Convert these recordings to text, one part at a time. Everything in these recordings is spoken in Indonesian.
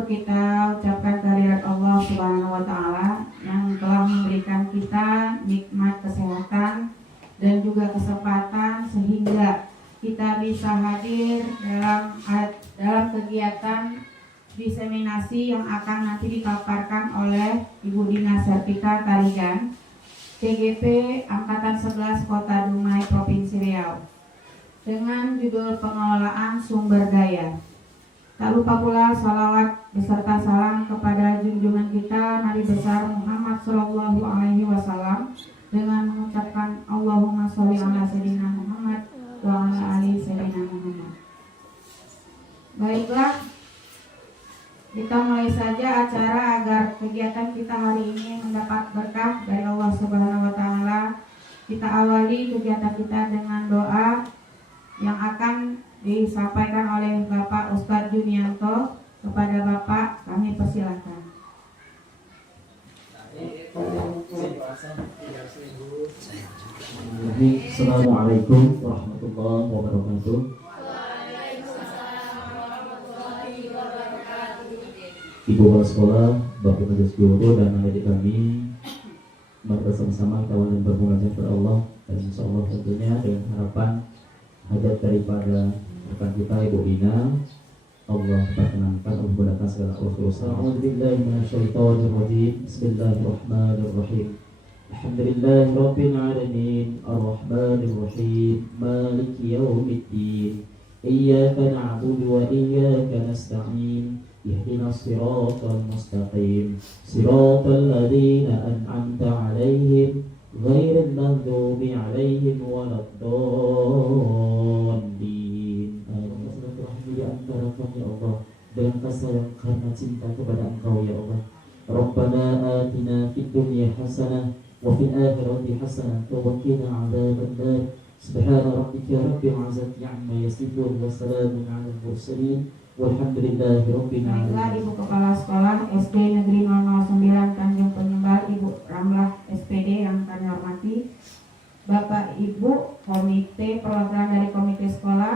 syukur kita ucapkan kehadirat Allah Subhanahu wa Ta'ala yang telah memberikan kita nikmat kesehatan dan juga kesempatan sehingga kita bisa hadir dalam kegiatan diseminasi yang akan nanti dipaparkan oleh Ibu Dina Serpita Tarigan, TGP Angkatan 11 Kota Dumai, Provinsi Riau, dengan judul pengelolaan sumber daya. Tak lupa pula salawat beserta salam kepada junjungan kita Nabi besar Muhammad Sallallahu Alaihi Wasallam dengan mengucapkan Allahumma sholli ala sayyidina Muhammad wa ala ali sayyidina Muhammad. Baiklah, kita mulai saja acara agar kegiatan kita hari ini mendapat berkah dari Allah Subhanahu wa Ta'ala. Kita awali kegiatan kita dengan doa yang akan disampaikan oleh Bapak Ustadz Junianto. Kepada Bapak kami persilahkan. Assalamualaikum warahmatullahi wabarakatuh. Ibu kepala sekolah, Bapak Majelis Guru dan adik kami, mari bersama-sama kita dan bermunajat kepada Allah, dan insya Allah tentunya dengan harapan hajat daripada rekan kita Ibu Dina Allah perkenankan untuk menggunakan segala urusan. A'udzubillahi minasyaitonirrajim. Bismillahirrahmanirrahim. Alhamdulillahirabbil alamin, arrahmanirrahim, maliki yaumiddin. Iyyaka na'budu wa iyyaka nasta'in. Ihdinas siratal mustaqim. Siratal ladzina an'amta 'alaihim ghairil maghdubi 'alaihim waladdallin. Silaturahmi di antara kami ya Allah, dengan kasih yang karena cinta kepada Engkau ya Allah. Rabbana atina fid dunya hasanah wa fil akhirati hasanah wa qina 'adzabannar. Subhana rabbika rabbil 'izzati 'amma yasifun wa salamun 'alal mursalin. Baiklah, Ibu Kepala Sekolah SD Negeri 009 Tanjung Penyembal, Ibu Ramlah SPD yang kami hormati, Bapak Ibu Komite Program dari Komite Sekolah,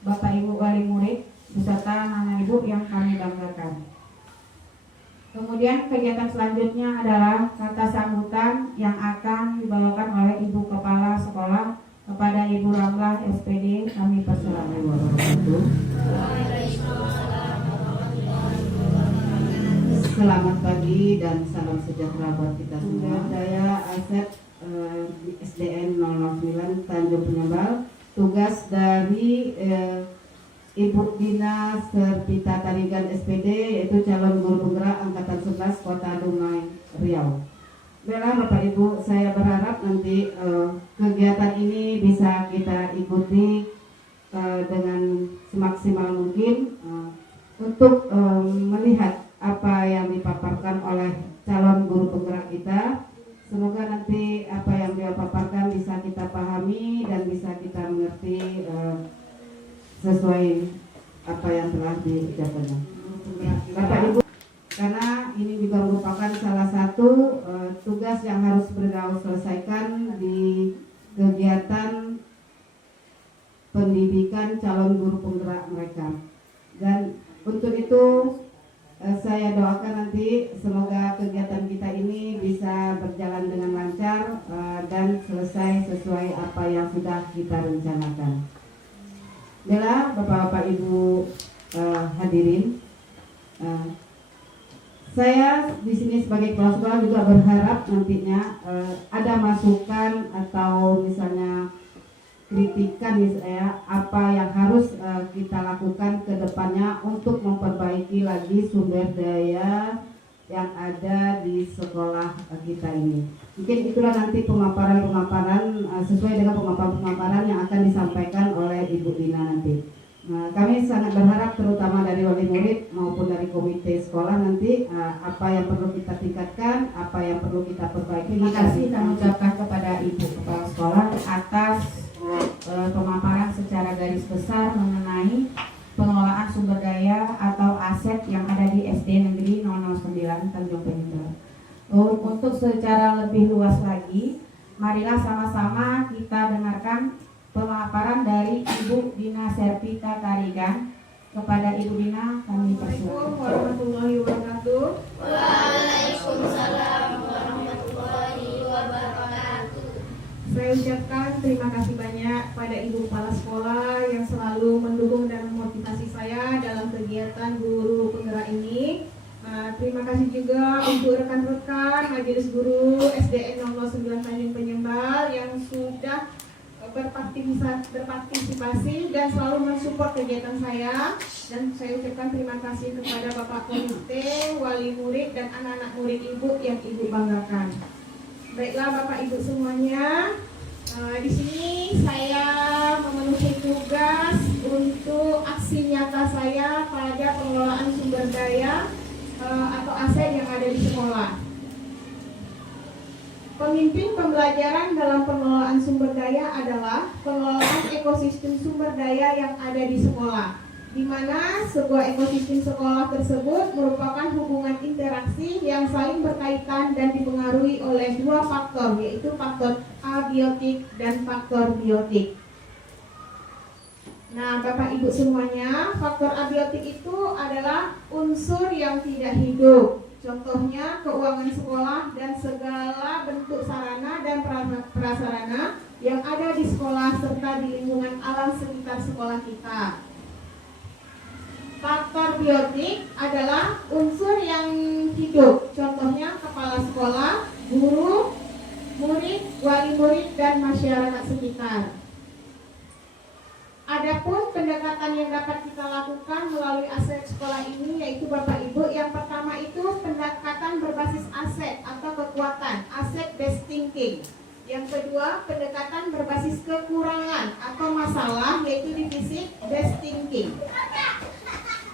Bapak Ibu Wali Murid, beserta Mama Ibu yang kami banggakan. Kemudian kegiatan selanjutnya adalah kata sambutan yang akan dibawakan oleh Ibu Kepala Sekolah kepada Ibu Ramlah SPD. Kami persilakan. Selamat pagi dan salam sejahtera buat kita semua. Saya Asep di SDN 009 Tanjung Penyembal. Tugas dari Ibu Dina Serpita Tarigan SPD, yaitu calon guru penggerak Angkatan 11 Kota Dumai, Riau. Baiklah Bapak Ibu, saya berharap nanti kegiatan ini bisa kita ikuti dengan semaksimal mungkin untuk melihat apa yang dipaparkan oleh calon guru penggerak kita. Semoga nanti apa yang dia paparkan bisa kita pahami dan bisa kita mengerti sesuai apa yang telah diucapkannya. Bapak Ibu, karena ini juga merupakan salah satu tugas yang harus beliau selesaikan di kegiatan pendidikan calon guru penggerak mereka. Dan untuk itu saya doakan nanti semoga kegiatan kita ini bisa berjalan dengan lancar dan selesai sesuai apa yang sudah kita rencanakan. Baiklah Bapak-bapak Ibu hadirin, saya di sini sebagai kepala sekolah juga berharap nantinya ada masukan atau misalnya kritikan misalnya apa yang harus kita lakukan ke depannya untuk memperbaiki lagi sumber daya yang ada di sekolah kita ini. Mungkin itulah nanti pemaparan sesuai dengan pemaparan yang akan disampaikan oleh Ibu Dina nanti. Nah, kami sangat berharap terutama dari wali murid maupun dari komite sekolah nanti apa yang perlu kita tingkatkan, apa yang perlu kita perbaiki. Terima kasih kami ucapkan kepada Ibu Kepala Sekolah atas pemaparan secara garis besar mengenai pengelolaan sumber daya atau aset yang ada di SD Negeri 009 Tanjung Penyembal. Untuk secara lebih luas lagi, marilah sama-sama kita dengarkan pemaparan dari Ibu Dina Serpita Tarigan, Kepada Ibu Dina kami Assalamualaikum persilakan. warahmatullahi wabarakatuh. Waalaikumsalam warahmatullahi wabarakatuh. Saya ucapkan terima kasih banyak pada Ibu Kepala Sekolah yang selalu mendukung dan memotivasi saya dalam kegiatan guru penggerak ini. Terima kasih juga untuk rekan-rekan Majelis Guru SDN 009 Tanjung Penyembal yang sudah berpartisipasi dan selalu mensupport kegiatan saya. Dan saya ucapkan terima kasih kepada Bapak Komite, wali murid dan anak-anak murid Ibu yang Ibu banggakan. Baiklah Bapak Ibu semuanya, di sini saya memenuhi tugas untuk aksi nyata saya pada pengelolaan sumber daya atau aset yang ada di sekolah. Pemimpin pembelajaran dalam pengelolaan sumber daya adalah pengelolaan ekosistem sumber daya yang ada di sekolah, di mana sebuah ekosistem sekolah tersebut merupakan hubungan interaksi yang saling berkaitan dan dipengaruhi oleh dua faktor, yaitu faktor abiotik dan faktor biotik. Nah, Bapak Ibu semuanya, faktor abiotik itu adalah unsur yang tidak hidup. Contohnya keuangan sekolah dan segala bentuk sarana dan prasarana yang ada di sekolah serta di lingkungan alam sekitar sekolah kita. Faktor biotik adalah unsur yang hidup. Contohnya kepala sekolah, guru, murid, wali murid, dan masyarakat sekitar. Adapun pendekatan yang dapat kita lakukan melalui aset sekolah ini yaitu Bapak Ibu, yang pertama itu pendekatan berbasis aset atau kekuatan, asset based thinking. Yang kedua, pendekatan berbasis kekurangan atau masalah yaitu deficit based thinking.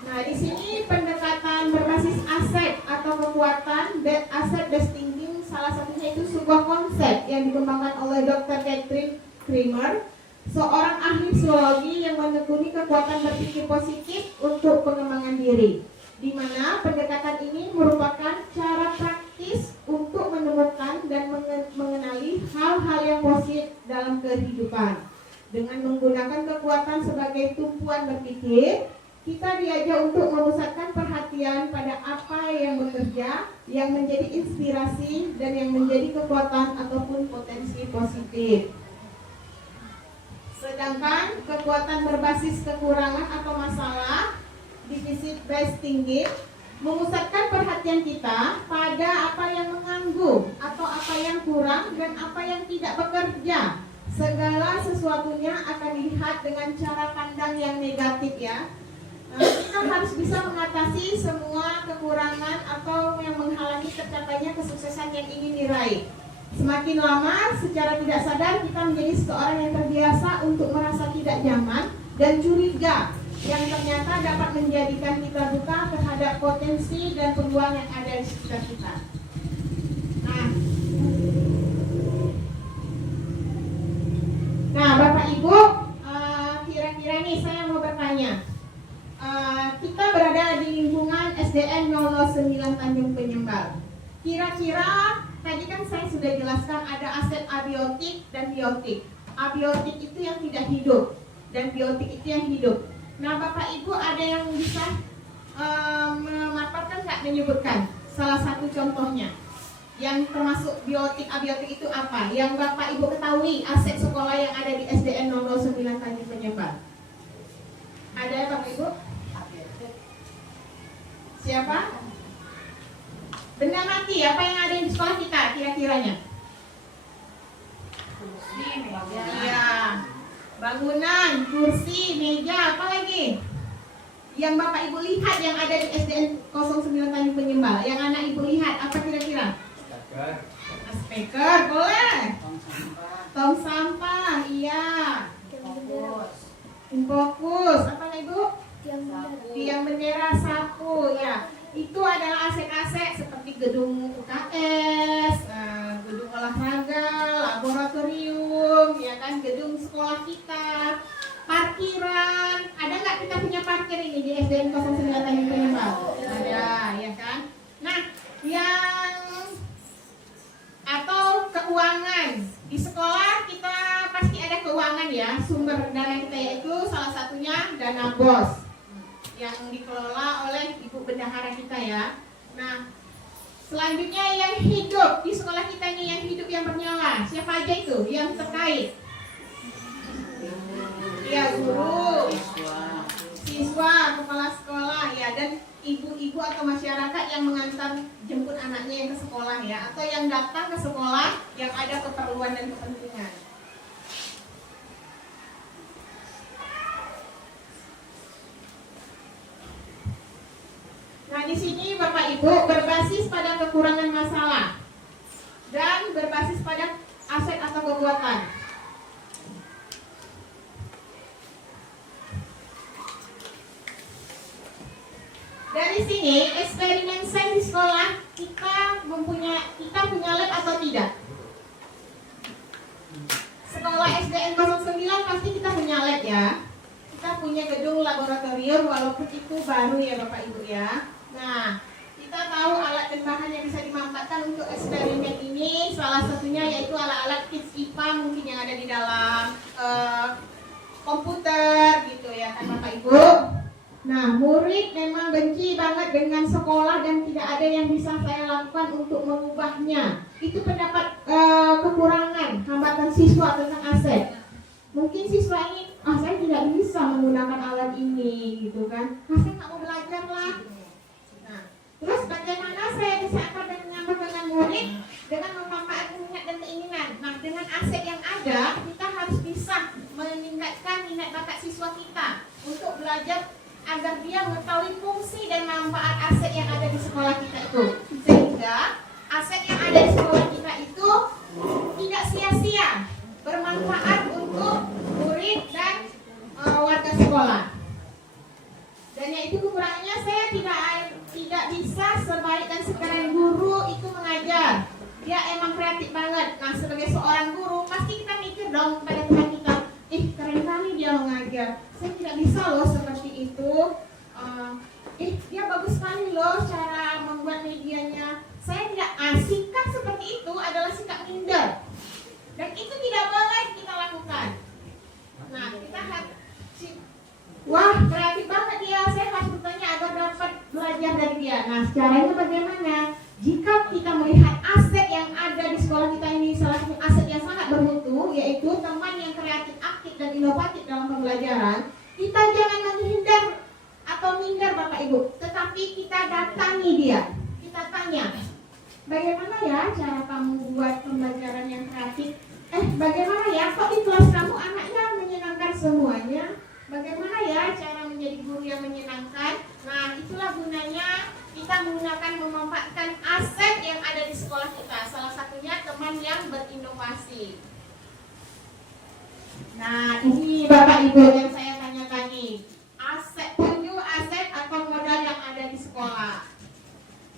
Nah, di sini pendekatan berbasis aset atau kekuatan, asset based thinking, salah satunya itu sebuah konsep yang dikembangkan oleh Dr. Catherine Kramer, seorang ahli psikologi yang menekuni kekuatan berpikir positif untuk pengembangan diri, di mana pendekatan ini merupakan cara praktis untuk menemukan dan mengenali hal-hal yang positif dalam kehidupan. Dengan menggunakan kekuatan sebagai tumpuan berpikir, kita diajak untuk memusatkan perhatian pada apa yang bekerja, yang menjadi inspirasi, dan yang menjadi kekuatan ataupun potensi positif. Sedangkan kekuatan berbasis kekurangan atau masalah, deficit based thinking, memusatkan perhatian kita pada apa yang mengganggu atau apa yang kurang dan apa yang tidak bekerja. Segala sesuatunya akan dilihat dengan cara pandang yang negatif ya. Kita harus bisa mengatasi semua kekurangan atau yang menghalangi tercapainya kesuksesan yang ingin diraih. Semakin lama, secara tidak sadar kita menjadi seseorang yang terbiasa untuk merasa tidak nyaman dan curiga, yang ternyata dapat menjadikan kita buta terhadap potensi dan peluang yang ada di sekitar kita. Nah, Bapak Ibu, kira-kira nih saya mau bertanya. Kita berada di lingkungan SDN 009 Tanjung Penyembal. Kira-kira tadi kan saya sudah jelaskan ada aset abiotik dan biotik. Abiotik itu yang tidak hidup dan biotik itu yang hidup. Nah, Bapak Ibu ada yang bisa memaparkan nggak, menyebutkan salah satu contohnya yang termasuk biotik abiotik itu apa? Yang Bapak Ibu ketahui aset sekolah yang ada di SDN 009 Tanjung Penyembal. Ada ya Bapak Ibu? Siapa? Benda mati, apa yang ada di sekolah kita kira-kiranya? Iya, bangunan, kursi, meja, apa lagi? Yang Bapak Ibu lihat yang ada di SDN 09 Tanjung Penyembal, yang anak Ibu lihat, apa kira-kira? Speaker, boleh. Tong sampah, iya. Fokus, apa Ibu? Tiang bendera, sapu, ya. Itu adalah aset-aset seperti gedung UKS, gedung olahraga, laboratorium, ya kan, gedung sekolah kita, parkiran. Ada nggak kita punya parkir ini di SDN 09 Tanjung Penyembal? Ada, ya kan. Nah, yang atau keuangan di sekolah kita pasti ada keuangan ya, sumber dana kita yaitu salah satunya dana BOS. bendahara kita ya. Nah, selanjutnya yang hidup di sekolah kita ini, yang hidup yang bernyala, siapa aja itu yang terkait? Ya, guru, siswa, kepala sekolah ya, dan ibu-ibu atau masyarakat yang mengantar jemput anaknya yang ke sekolah ya, atau yang datang ke sekolah yang ada keperluan dan kepentingan. Nah, di sini Bapak Ibu berbasis pada kekurangan masalah dan berbasis pada aset atau kekuatan. Dari sini eksperimen sains di sekolah kita punya lab atau tidak? Sekolah SDN 09 pasti kita punya lab ya. Kita punya gedung laboratorium walaupun itu baru ya Bapak Ibu ya. Nah, kita tahu alat dan bahan yang bisa dimanfaatkan untuk eksperimen ini, salah satunya yaitu alat-alat kits IPA mungkin yang ada di dalam komputer gitu ya kan Bapak Ibu. Nah, murid memang benci banget dengan sekolah dan tidak ada yang bisa saya lakukan untuk mengubahnya. Itu pendapat kekurangan, hambatan siswa tentang aset. Mungkin siswa ini, saya tidak bisa menggunakan alat ini gitu kan. Saya nggak mau belajar lah. Nah, terus bagaimana saya bisa akan menyambut dengan murid dengan memanfaatkan minat dan keinginan. Nah, dengan aset yang ada, kita harus bisa meningkatkan minat bakat siswa kita untuk belajar agar dia mengetahui fungsi dan manfaat aset yang ada di sekolah kita itu, sehingga aset yang ada di sekolah kita itu tidak sia-sia, bermanfaat untuk murid dan warga sekolah. Dan yaitu kekurangannya, saya tidak bisa sebaik dan sekeren guru itu mengajar. Dia emang kreatif banget. Nah, sebagai seorang guru pasti kita mikir dong pada Tuhan kita, keren kali dia mengajar. Saya tidak bisa loh seperti itu. Dia bagus sekali loh cara membuat medianya. Saya tidak sikap seperti itu adalah sikap minder. Dan itu tidak boleh kita lakukan. Nah, kita harus, wah kreatif banget dia, saya harus bertanya agar dapat belajar dari dia. Nah, caranya bagaimana? Jika kita melihat aset yang ada di sekolah kita ini, salah satu aset yang sangat bermutu, yaitu teman yang kreatif, aktif, dan inovatif dalam pembelajaran, kita jangan menghindar atau minder Bapak Ibu, tetapi kita datangi dia. Kita tanya, bagaimana ya cara kamu buat pembelajaran yang kreatif? Bagaimana ya, kok di kelas kamu anaknya menyenangkan semuanya? Bagaimana ya cara menjadi guru yang menyenangkan? Nah, itulah gunanya kita menggunakan, memanfaatkan aset yang ada di sekolah kita. Salah satunya teman yang berinovasi. Nah, ini Bapak Ibu yang saya tanyakan nih. Tunjuk aset atau modal yang ada di sekolah.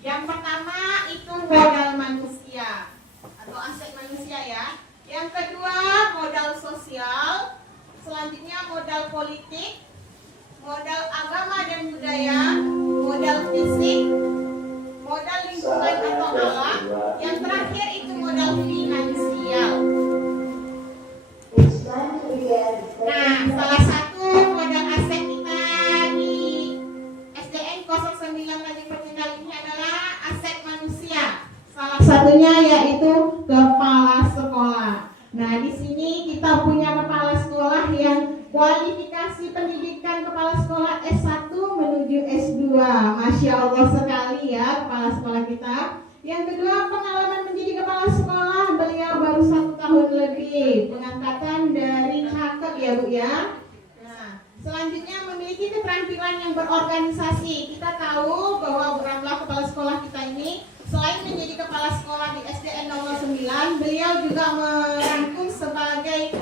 Yang pertama itu modal manusia atau aset manusia ya. Yang kedua modal sosial. Selanjutnya modal politik, modal agama dan budaya, modal fisik, modal lingkungan atau alam. Yang terakhir itu modal finansial. Nah, salah satu modal aset kita di SDN 09 Tanjung Percintaan ini adalah aset manusia. Salah satunya yaitu kepala sekolah. Nah, di sini kita punya kepala sekolah yang kualifikasi pendidikan kepala sekolah S1 menuju S2. Masya Allah sekali ya kepala sekolah kita. Yang kedua, pengalaman menjadi kepala sekolah, beliau baru 1 tahun lebih. Pengangkatan dari cakep ya Bu ya. Nah, selanjutnya memiliki keterampilan yang berorganisasi. Kita tahu bahwa beramlah kepala sekolah kita ini selain menjadi kepala sekolah di SDN 09, beliau juga merangkum sebagai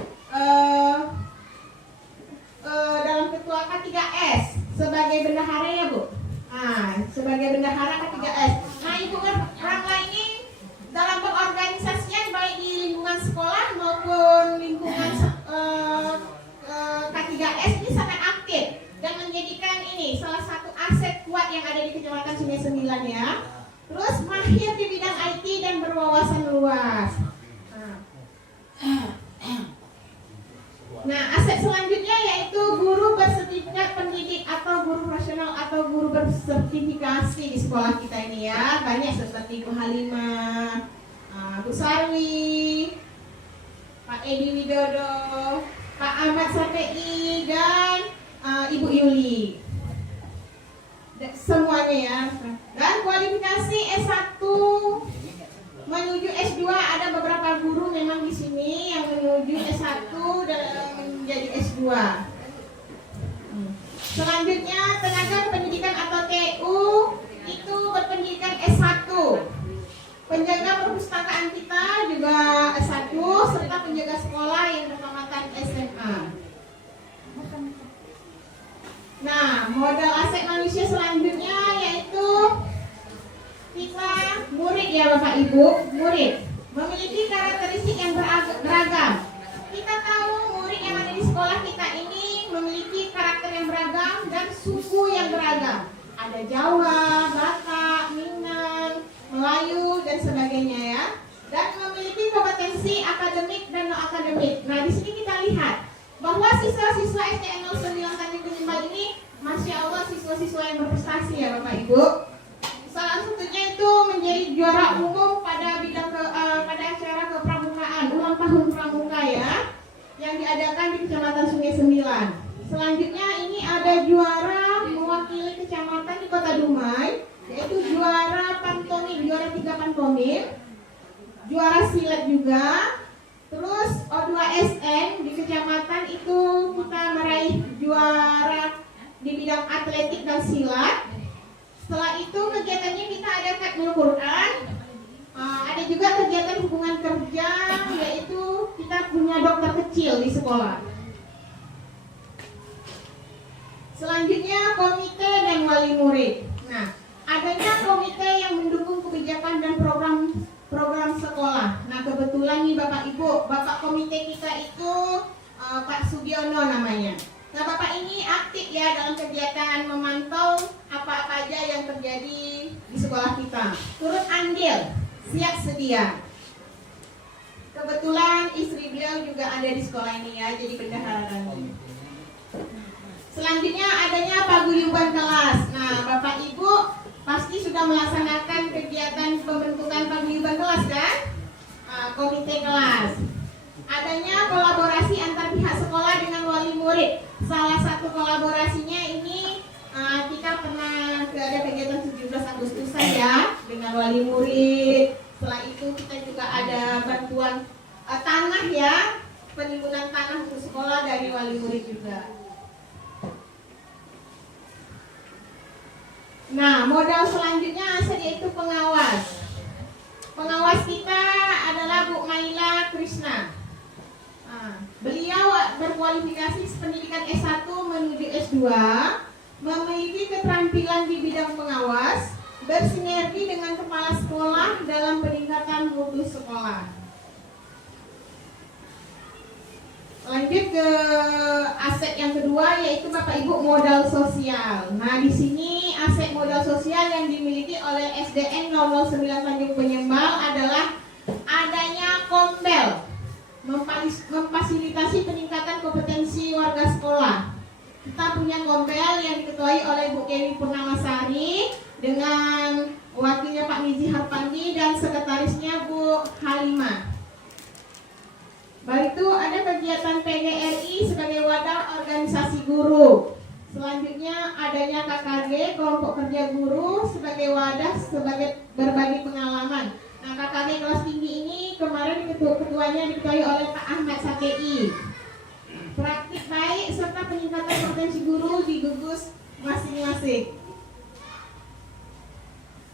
dalam ketua K3S sebagai bendahara ya Bu. Nah, sebagai bendahara K3S. Nah, Ibu Ramla ini dalam berorganisasian baik di lingkungan sekolah maupun lingkungan K3S ini sangat aktif dan menjadikan ini salah satu aset kuat yang ada di Kecamatan Sungai 9 ya. Terus mahir di bidang IT dan berwawasan luas. Nah, aset selanjutnya yaitu guru bersertifikat pendidik atau guru profesional atau guru bersertifikasi di sekolah kita ini ya. Banyak seperti Bu Halimah, Bu Sarwi, Pak Edi Widodo, Pak Ahmad Satei, dan Ibu Yuli. Semuanya ya. Dan kualifikasi S1 menuju S2 ada beberapa guru memang di sini yang menuju S1 dan menjadi S2. Selanjutnya tenaga pendidikan atau TU itu berpendidikan S1. Penjaga perpustakaan kita juga S1 serta penjaga sekolah yang bertamatan SMA. Nah, modal aset manusia selanjutnya yaitu kita murid ya Bapak Ibu, murid memiliki karakteristik yang beragam. Kita tahu murid yang ada di sekolah kita ini memiliki karakter yang beragam dan suku yang beragam. Ada Jawa, Batak, Minang, Melayu dan sebagainya ya. Dan memiliki kompetensi akademik dan non akademik. Nah, di sini kita lihat bahwa siswa-siswa SDN 09 Tanjung Penyembal ini, Masya Allah, siswa-siswa yang berprestasi ya Bapak Ibu. Salah satunya itu menjadi juara umum pada bidang pada acara kepramukaan ulang tahun pramuka ya, yang diadakan di Kecamatan Sungai 9. Selanjutnya ini ada juara mewakili kecamatan di Kota Dumai, yaitu juara pantomim, juara 3 pantomim, juara silat juga. Terus O2SN di kecamatan itu kita meraih juara di bidang atletik dan silat. Setelah itu kegiatannya kita ada Khatmul Quran, ada juga kegiatan hubungan kerja, yaitu kita punya dokter kecil di sekolah. Selanjutnya komite dan wali murid. Nah, adanya komite yang mendukung kebijakan dan program sekolah. Nah, kebetulan nih Bapak Ibu, Bapak komite kita itu Pak Sugiono namanya. Nah, Bapak ini aktif ya dalam kegiatan memantau apa-apa aja yang terjadi di sekolah kita. Turut andil, siap sedia. Kebetulan istri beliau juga ada di sekolah ini ya, jadi bendahara kami. Selanjutnya adanya paguyuban kelas. Nah, Bapak Ibu pasti sudah melaksanakan kegiatan pembentukan paguyuban kelas kan? Komite kelas. Adanya kolaborasi antar pihak sekolah dengan wali murid. Salah satu kolaborasinya ini kita pernah ada kegiatan 17 Agustusan ya dengan wali murid. Setelah itu kita juga ada bantuan tanah ya, penimbunan tanah untuk sekolah dari wali murid juga. Nah, modal selanjutnya yaitu pengawas. Pengawas kita adalah Bu Maila Krishna. Beliau berkualifikasi pendidikan S1 menuju S2, memiliki keterampilan di bidang pengawas, bersinergi dengan kepala sekolah dalam peningkatan mutu sekolah. Lanjut ke aset yang kedua yaitu Bapak Ibu modal sosial. Nah, di sini aset modal sosial yang dimiliki oleh SDN 009 Tanjung Penyembal adalah adanya Kombel, memfasilitasi peningkatan kompetensi warga sekolah. Kita punya Kombel yang diketuai oleh Bu Dewi Purnamasari dengan wakilnya Pak Mizi Harpandi dan sekretarisnya Bu Halimah. Baik itu ada kegiatan PGRI sebagai wadah organisasi guru. Selanjutnya adanya KKG, kelompok kerja guru, sebagai wadah sebagai berbagi pengalaman. Nah, KKG kelas tinggi ini kemarin ketuanya diketuai oleh Pak Ahmad Satei. Praktik baik serta peningkatan kompetensi guru di gugus masing-masing.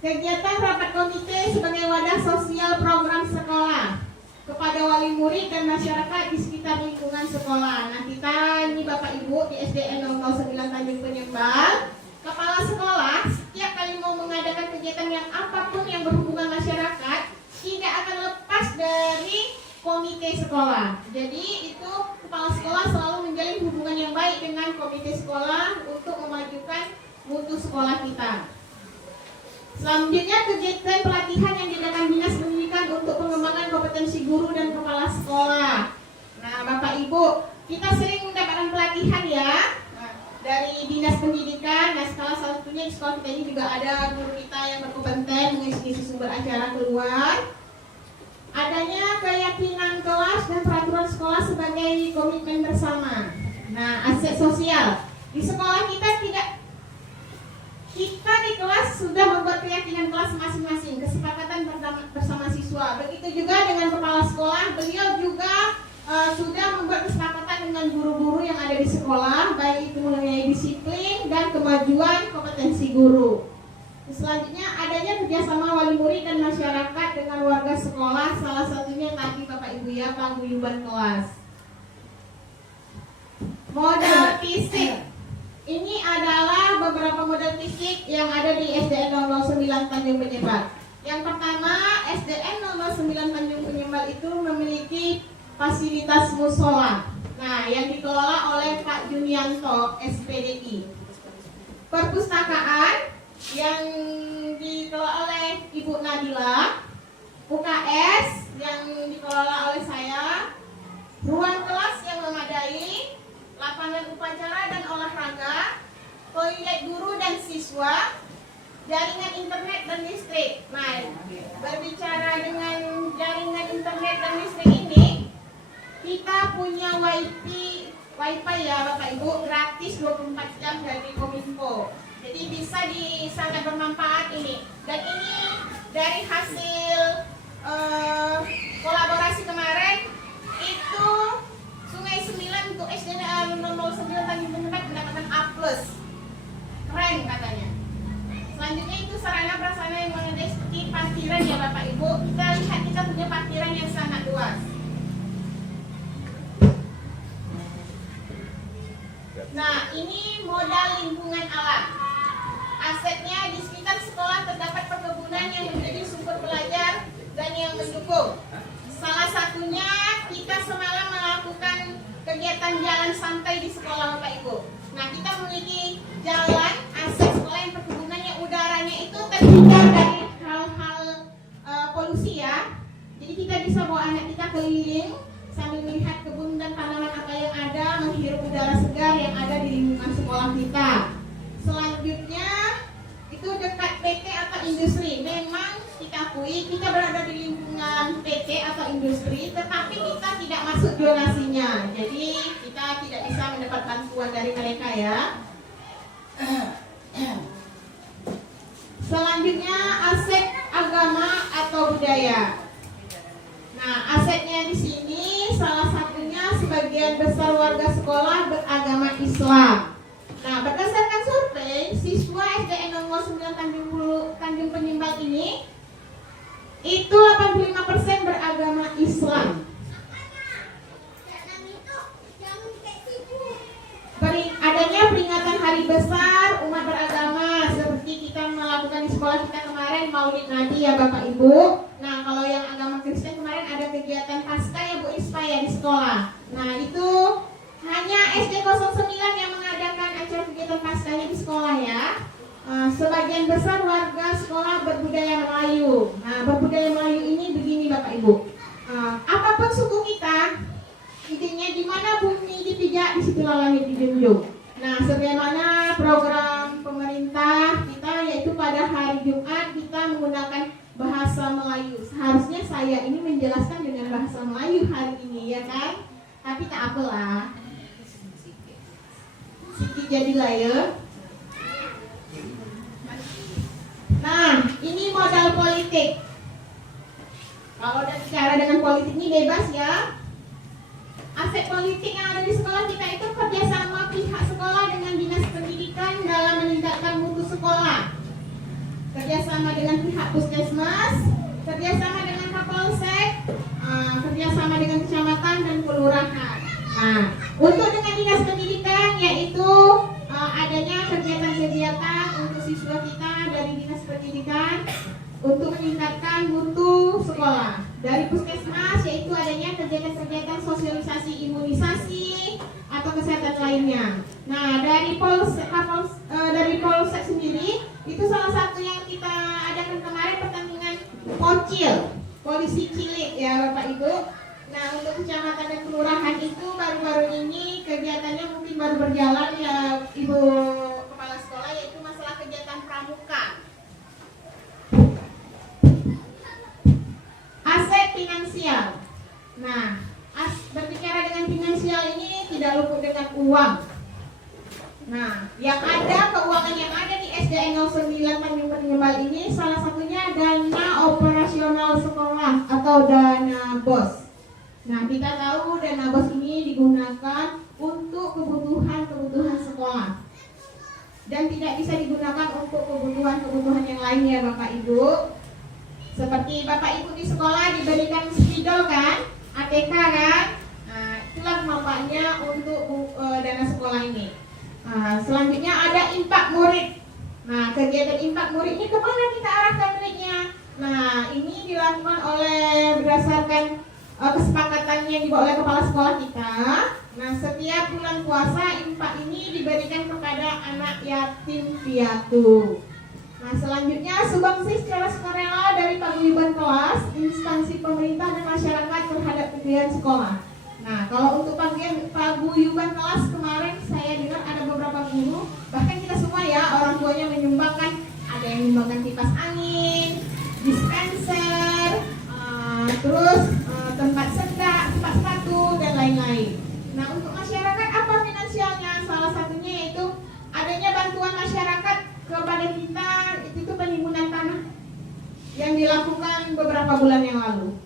Kegiatan rapat komite sebagai wadah sosial program sekolah kepada wali murid dan masyarakat di sekitar lingkungan sekolah. Nah, kita ini Bapak Ibu di SDN 09 Tanjung Penyembal, kepala sekolah setiap kali mau mengadakan kegiatan yang apapun yang berhubungan masyarakat tidak akan lepas dari komite sekolah. Jadi itu kepala sekolah selalu menjalin hubungan yang baik dengan komite sekolah untuk memajukan mutu sekolah kita. Selanjutnya kegiatan pelatihan yang diadakan Dinas Pendidikan untuk pengembangan kompetensi guru dan kepala sekolah. Nah, Bapak Ibu, kita sering mendapatkan pelatihan ya. dari Dinas Pendidikan. Nah, salah satunya di sekolah kita ini juga ada guru kita yang berkompeten mengisi sumber acara keluar. Adanya keyakinan kelas dan peraturan sekolah sebagai komitmen bersama. Nah, aset sosial di sekolah kita di kelas sudah membuat keyakinan kelas masing-masing, kesepakatan bersama siswa. Begitu juga dengan kepala sekolah, beliau juga sudah membuat kesepakatan dengan guru-guru yang ada di sekolah, baik itu mengenai disiplin dan kemajuan kompetensi guru. Selanjutnya adanya kerjasama wali murid dan masyarakat dengan warga sekolah, salah satunya tadi Bapak Ibu ya, paguyuban kelas. Modal fisik. Ini adalah beberapa modal fisik yang ada di SDN 009 Tanjung Penyembal. Yang pertama, SDN 009 Tanjung Penyembal itu memiliki fasilitas musola. Nah, yang dikelola oleh Pak Junianto, SPDI. Perpustakaan yang dikelola oleh Ibu Nabila, UKS yang dikelola oleh saya, ruang kelas yang memadai, lapangan upacara dan olahraga, toilet guru dan siswa, jaringan internet dan listrik. Nah, berbicara dengan jaringan internet dan listrik ini, kita punya wifi ya Bapak Ibu, gratis 24 jam dari Kominfo. Jadi bisa sangat bermanfaat ini. Dan ini dari hasil kolaborasi kemarin itu Sungai 9 untuk SDN 009 Tanjung Penyembal mendapatkan A+. Keren katanya. Selanjutnya itu sarana prasarana yang mengenai seperti parkiran ya Bapak Ibu. Kita lihat kita punya parkiran yang sangat luas. Nah, ini modal lingkungan alam. Asetnya di sekitar sekolah terdapat perkebunan yang menjadi sumber belajar dan yang mendukung. Salah satunya kita semalam melakukan kegiatan jalan santai di sekolah Bapak Ibu. Nah, kita memiliki jalan aset sekolah yang perkebunannya udaranya itu terhindar dari hal-hal polusi ya. Jadi kita bisa bawa anak kita keliling sambil melihat kebun dan tanaman apa yang ada, menghirup udara segar yang ada di lingkungan sekolah kita. Selanjutnya itu dekat PT atau industri. Memang kita akui kita berada di lingkungan PT atau industri, tetapi kita tidak masuk zonasinya. Jadi kita tidak bisa mendapat bantuan dari mereka ya. Selanjutnya aset agama atau budaya. Nah, asetnya di sini salah satunya sebagian besar warga sekolah beragama Islam. Nah, berdasarkan survei, siswa SDN 009 Tanjung Penyembal ini itu 85% beragama Islam. Adanya peringatan hari besar umat beragama seperti kita melakukan di sekolah kita kemarin Maulid Nabi ya Bapak Ibu. Nah, kalau yang agama Kristen kemarin ada kegiatan Pasca ya Bu Ispa ya di sekolah. Nah, itu hanya SD 09 yang mengadakan acara kegiatan Paskanya di sekolah ya. Sebagian besar warga sekolah berbudaya Melayu. Nah, berbudaya Melayu ini begini Bapak Ibu. Apapun suku kita, intinya di mana bumi dipijak, di situ langit dijunjung. Nah, sebagaimana program pemerintah kita yaitu pada hari Jumat kita menggunakan bahasa Melayu. Seharusnya saya ini menjelaskan dengan bahasa Melayu hari ini ya kan? Tapi tak apalah. Sedikit jadilah ya. Nah, ini modal politik. Kalau udah bicara dengan politik ini bebas ya. Aset politik yang ada di sekolah kita itu kerjasama pihak sekolah dengan dinas pendidikan dalam meningkatkan mutu sekolah. Kerjasama dengan pihak puskesmas, kerjasama dengan Kapolsek, kerjasama dengan kecamatan dan kelurahan. Nah, untuk dengan dinas pendidikan yaitu adanya kegiatan-kegiatan untuk siswa kita dari dinas pendidikan untuk meningkatkan mutu sekolah. Dari puskesmas yaitu adanya kegiatan-kegiatan sosialisasi imunisasi atau kesehatan lainnya. Nah, dari Polsek sendiri itu salah satu yang kita adakan kemarin pertandingan pocil, polisi cilik ya Bapak Ibu. Nah, untuk kecamatan dan kelurahan itu baru-baru ini kegiatannya mungkin baru berjalan ya Ibu Kepala Sekolah, yaitu masalah kegiatan pramuka. Aset finansial. Nah, berbicara dengan finansial ini tidak luput dengan uang. Nah, yang ada keuangan yang ada di SDN 09 Tanjung Penyembal ini salah satunya dana operasional sekolah atau dana BOS. Nah, kita tahu dana BOS ini digunakan untuk kebutuhan sekolah dan tidak bisa digunakan untuk kebutuhan yang lainnya, Bapak Ibu. Seperti Bapak Ibu di sekolah diberikan spidol kan, ATK kan. Nah, itulah manfaatnya untuk dana sekolah ini. Selanjutnya ada impak murid. Nah, kegiatan impak murid ini kemana kita arahkan duitnya? Nah, ini dilakukan berdasarkan kesepakatan yang dibuat oleh kepala sekolah kita. Nah, setiap bulan puasa impak ini diberikan kepada anak yatim piatu. Nah, selanjutnya sumbangsi secara sukarela dari paguyuban kelas, instansi pemerintah dan masyarakat terhadap kegiatan sekolah. Nah, kalau untuk paguyuban kelas kemarin saya dengar ada beberapa guru, bahkan kita semua ya, orang tuanya menyumbangkan, ada yang menyumbangkan kipas angin, dispenser, terus tempat sendak, tempat sepatu dan lain-lain. Nah, untuk masyarakat apa finansialnya? Salah satunya yaitu adanya bantuan masyarakat kepada kita, itu penimbunan tanah yang dilakukan beberapa bulan yang lalu.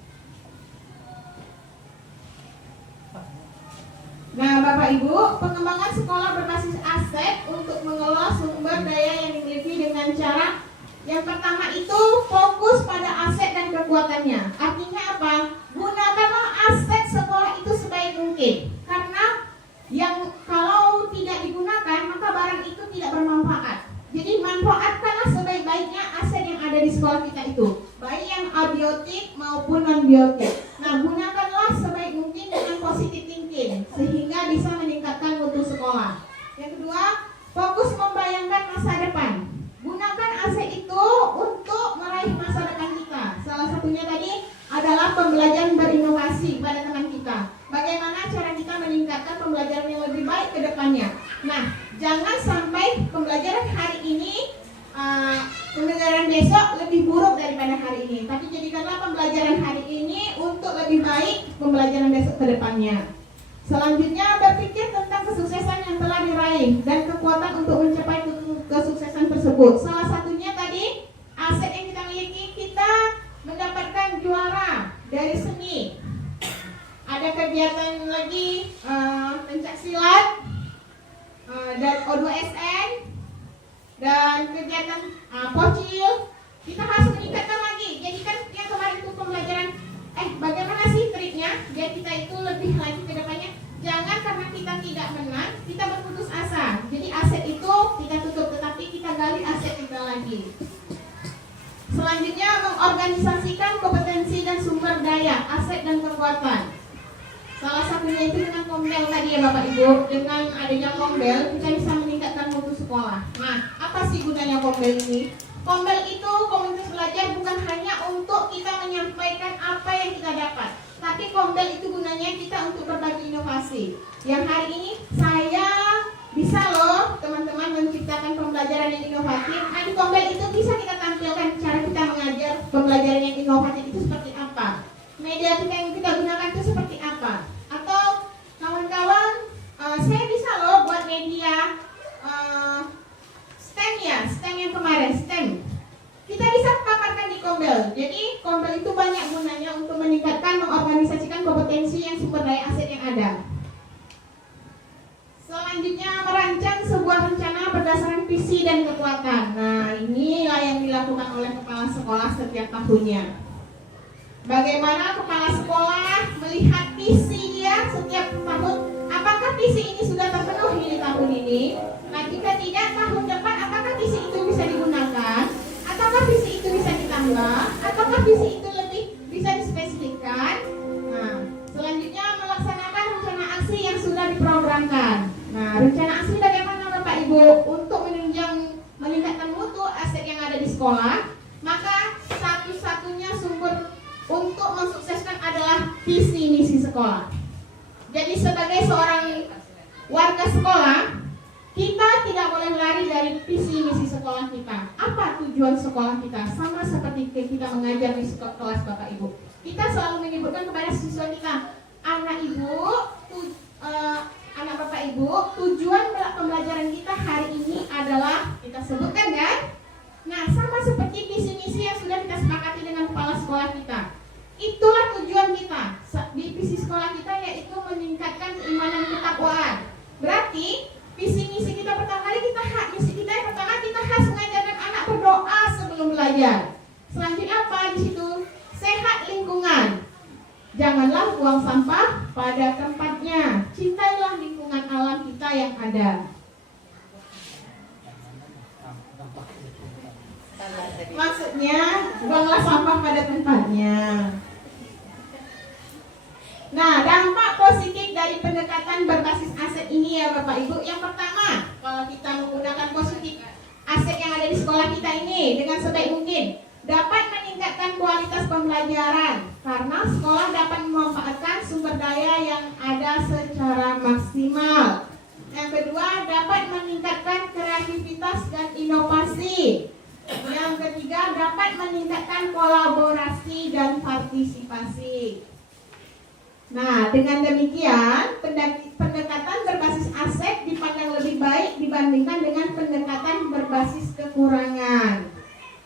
Nah, Bapak Ibu, pengembangan sekolah berbasis aset untuk mengelola sumber daya yang dimiliki dengan cara yang pertama itu fokus pada aset dan kekuatannya. Artinya apa? Gunakanlah aset sekolah itu sebaik mungkin. Karena yang kalau tidak digunakan maka barang itu tidak bermanfaat. Jadi manfaatkanlah sebaik-baiknya aset yang ada di sekolah kita itu, baik yang abiotik maupun non-biotik. Nah, gunakanlah sebaik mungkin dengan positive thinking sehingga bisa meningkatkan mutu sekolah. Yang kedua, fokus membayangkan masa depan. Gunakan aset itu untuk meraih masa depan kita. Salah satunya tadi adalah pembelajaran berinovasi pada teman kita. Bagaimana cara kita meningkatkan pembelajaran yang lebih baik ke depannya. Nah, jangan sampai pembelajaran hari ini, pembelajaran besok lebih buruk daripada hari ini. Tapi jadikanlah pembelajaran hari ini untuk lebih baik pembelajaran besok ke depannya. Selanjutnya, berpikir tentang kesuksesan yang telah diraih dan kekuatan untuk mencapai kesuksesan tersebut. Salah satunya tadi, aset yang kita miliki, kita mendapatkan juara dari seni. Ada kegiatan lagi pencak silat dan O2SN dan kegiatan pocil. Kita harus meningkatkan lagi. Jadi kan yang kemarin itu pembelajaran bagaimana sih triknya biar kita itu lebih lagi ke depannya. Jangan karena kita tidak menang kita berputus asa. Jadi aset itu kita tutup, tetapi kita gali aset kita lagi. Selanjutnya, mengorganisasikan kompetensi dan sumber daya, aset dan kekuatan. Salah satunya itu dengan Kombel tadi ya Bapak Ibu. Dengan adanya Kombel kita bisa meningkatkan mutu sekolah. Nah, apa sih gunanya Kombel ini? Kombel itu komunitas belajar bukan hanya untuk kita menyampaikan apa yang kita dapat, tapi Kombel itu gunanya kita untuk berbagi inovasi. Yang hari ini saya bisa loh teman-teman menciptakan pembelajaran yang inovatif. Nah, di Kombel itu bisa kita tampilkan cara kita mengajar pembelajaran yang inovatif itu seperti apa, media kita yang kita gunakan itu seperti apa. Atau kawan-kawan, saya bisa loh buat media STEM yang kemarin, STEM. Kita bisa paparkan di Kombel. Jadi Kombel itu banyak gunanya untuk meningkatkan, mengorganisasikan kompetensi yang sumber daya aset yang ada. Selanjutnya, merancang sebuah rencana berdasarkan visi dan kekuatan. Nah, inilah yang dilakukan oleh kepala sekolah setiap tahunnya. Bagaimana kepala sekolah melihat visi dia setiap tahun? Apakah visi ini sudah terpenuhi di tahun ini? Nah, jika tidak, tahun depan apakah visi itu bisa digunakan? Ataukah visi itu bisa ditambah? Ataukah visi itu lebih bisa dispesifikkan? Nah, selanjutnya melaksanakan rencana aksi yang sudah diprogramkan. Nah, rencana aksi bagaimana Bapak Ibu untuk meningkatkan mutu aset yang ada di sekolah? Maka satu-satunya sumber untuk mensukseskan adalah visi misi sekolah. Jadi sebagai seorang warga sekolah, kita tidak boleh lari dari visi misi sekolah kita. Apa tujuan sekolah kita? Sama seperti kita mengajar di kelas Bapak Ibu. Kita selalu menyebutkan kepada siswa kita, anak Bapak Ibu, tujuan pembelajaran kita hari ini adalah kita sebutkan kan? Nah, sama seperti visi misi yang sudah kita sepakati dengan kepala sekolah kita. Itulah tujuan kita di visi sekolah kita, yaitu meningkatkan keimanan ketakwaan. Berarti visi misi kita pertama kali kita harus mengajarkan anak berdoa sebelum belajar. Selanjutnya apa di situ? Sehat lingkungan. Janganlah buang sampah pada tempatnya. Cintailah lingkungan alam kita yang ada. Maksudnya buanglah sampah pada tempatnya. Nah, dampak positif dari pendekatan berbasis aset ini ya Bapak Ibu. Yang pertama, kalau kita menggunakan positif aset yang ada di sekolah kita ini dengan sebaik mungkin, dapat meningkatkan kualitas pembelajaran karena sekolah dapat memanfaatkan sumber daya yang ada secara maksimal. Yang kedua, dapat meningkatkan kreativitas dan inovasi. Yang ketiga, dapat meningkatkan kolaborasi dan partisipasi. Nah, dengan demikian, pendekatan berbasis aset dipandang lebih baik dibandingkan dengan pendekatan berbasis kekurangan.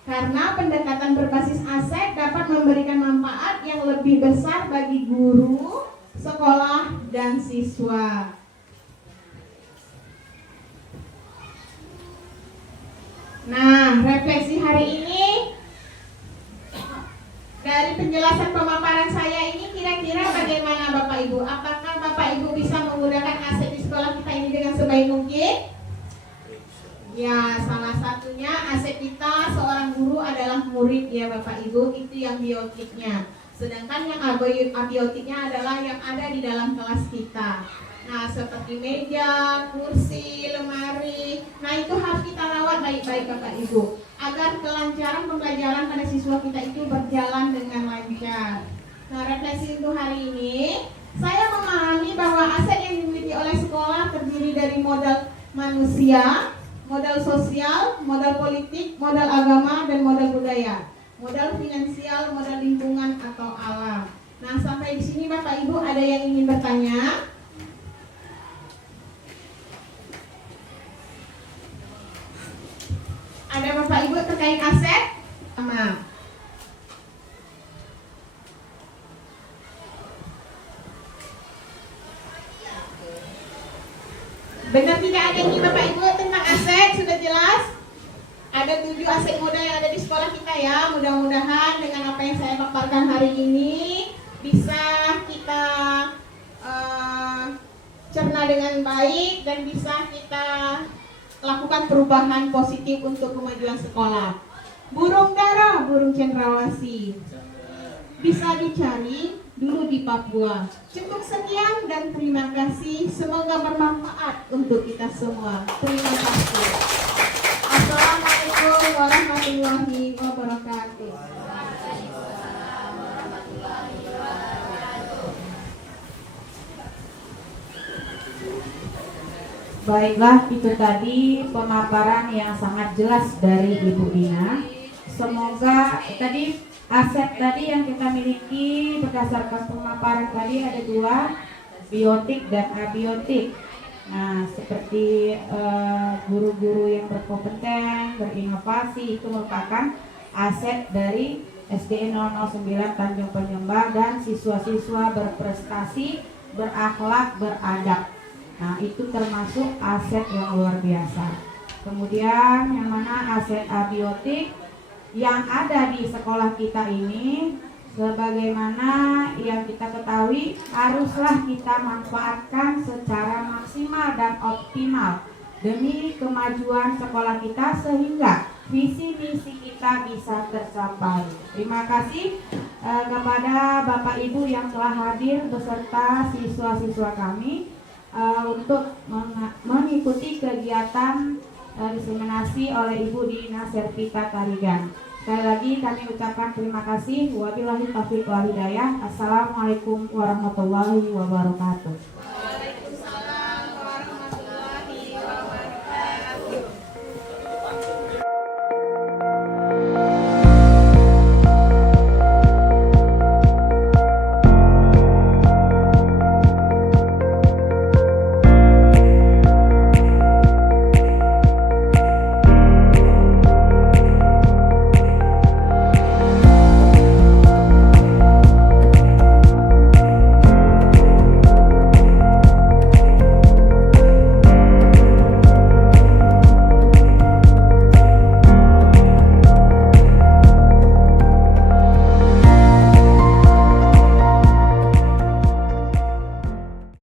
Karena pendekatan berbasis aset dapat memberikan manfaat yang lebih besar bagi guru, sekolah, dan siswa. Nah, refleksi hari ini dari penjelasan pemaparan saya ini kira-kira bagaimana Bapak Ibu? Apakah Bapak Ibu bisa menggunakan aset di sekolah kita ini dengan sebaik mungkin? Ya, salah satunya aset kita seorang guru adalah murid ya Bapak Ibu, itu yang biotiknya. Sedangkan yang abiotiknya adalah yang ada di dalam kelas kita. Nah, seperti meja, kursi, lemari. Nah, itu harus kita rawat baik-baik Bapak Ibu, agar kelancaran pembelajaran pada siswa kita itu berjalan dengan lancar. Nah, refleksi untuk hari ini, saya memahami bahwa aset yang dimiliki oleh sekolah terdiri dari modal manusia, modal sosial, modal politik, modal agama, dan modal budaya. Modal finansial, modal lingkungan atau alam. Nah, sampai di sini Bapak Ibu ada yang ingin bertanya? Ada Bapak Ibu terkait aset? Sama. Benar tidak ada yang ingin Bapak Ibu tentang aset? Sudah jelas? Ada 7 aset modal yang ada di sekolah kita ya. Mudah-mudahan dengan apa yang saya paparkan hari ini bisa kita cerna dengan baik dan bisa kita lakukan perubahan positif untuk kemajuan sekolah. Burung dara, burung cendrawasih bisa dicari dulu di Papua. Cukup sekian dan terima kasih. Semoga bermanfaat untuk kita semua. Terima kasih. Assalamualaikum warahmatullahi wabarakatuh. Baiklah, itu tadi pemaparan yang sangat jelas dari Ibu Dina. Semoga tadi aset tadi yang kita miliki berdasarkan pemaparan tadi ada 2, biotik dan abiotik. Nah, seperti guru-guru yang berkompeten, berinovasi itu merupakan aset dari SDN 009 Tanjung Penyembah dan siswa-siswa berprestasi, berakhlak, beradab. Nah, itu termasuk aset yang luar biasa. Kemudian yang mana aset abiotik yang ada di sekolah kita ini, sebagaimana yang kita ketahui, haruslah kita manfaatkan secara maksimal dan optimal demi kemajuan sekolah kita sehingga visi misi kita bisa tercapai. Terima kasih kepada Bapak Ibu yang telah hadir beserta siswa-siswa kami untuk mengikuti kegiatan diseminasi oleh Ibu Dina Servita Tarigan. Sekali lagi kami ucapkan terima kasih. Wabillahi taufiq wal hidayah. Assalamualaikum warahmatullahi wabarakatuh.